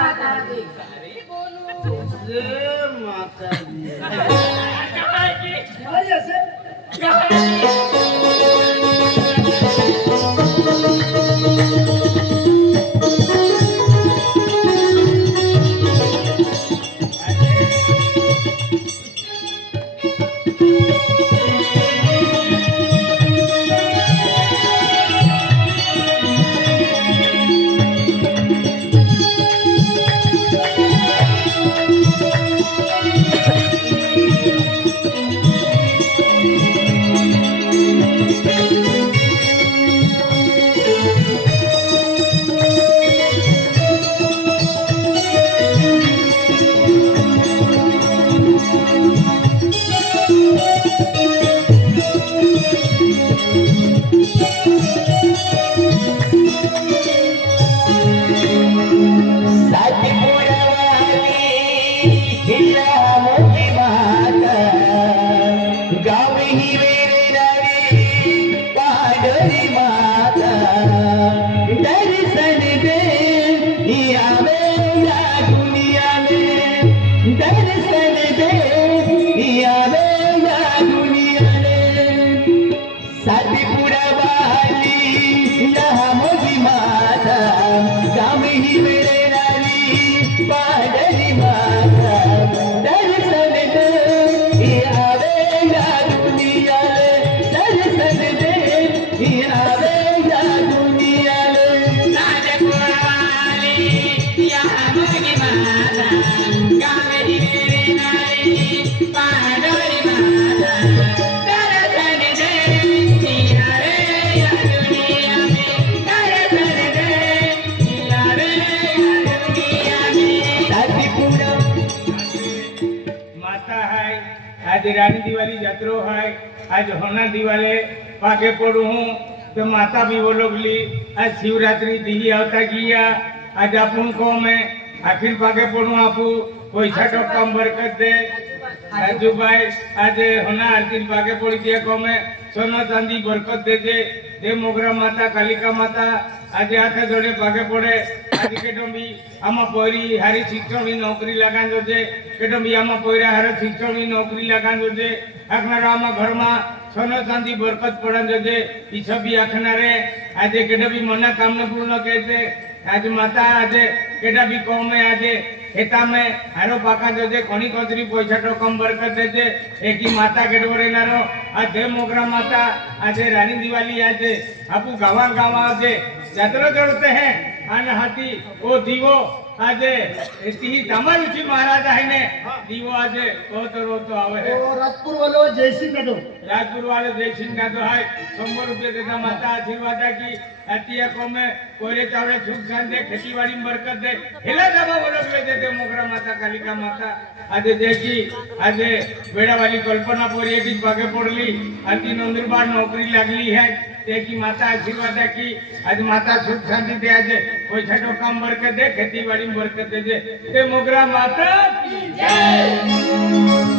सारे बोलू जय माता दी काय की काय असेल आज रानी दिवाली जत्रो है आज होना दिवाले पाके पड़ू हूँ तो माता भी वो लोग ली आज शिवरात्रि दिली आवता किया आज अपन को मैं आखिर पाके पड़ू आपू पैसा तो कम बरकत दे राजू भाई आज होना आरती पाके पड़ी दिया को मैं सोना चांदी बरकत दे मोगरा माता कालिका माता आज आते जोड़े पाके पड़े आज केटों आमा पोरी हारी शिक्षण भी नौकरी लगान जो जे केटों आमा पोरा हारे शिक्षण भी नौकरी लगान जो जे आखनार आमा घर में सोना चांदी बरकत पड़न जो जे पीछे भी आखनारे आज केटों मना काम न पूर्ण कहते आज माता आज केटा भी कौम में आज खेता में हारो पाका जो जे कोनी कोतरी पैसा तो कम बरकत दे जे एक ही माता केटवरे नारो आज मोगरा माता आज रानी दिवाली आज आपू गावा गावा आज यात्रा करते हैं आने हाथी ओ दीवो आज ती तमारुची महाराज आहे ने दीवो आज रोतो आवे है राजपूर वालो जयसिंह का दो राजपूर वाले जयसिंह का तो है 100 रुपये देता माता आशीर्वाद की अतिया को में कोरे चावड़े सुख शांति खेतीबाड़ी में बरकत दे हिला दबा बोलो ले देते मोगरा माता कालिका माता आज देखी आज बेड़ा वाली कल्पना पोरी की बागे पड़ली अति नंदुरबार नौकरी लगली है की माता आशीर्वाद की आज माता सुख शांति दे आज पैसा तो काम बरकत दे खेतीबाड़ी में बरकत दे मोगरा माता की जय।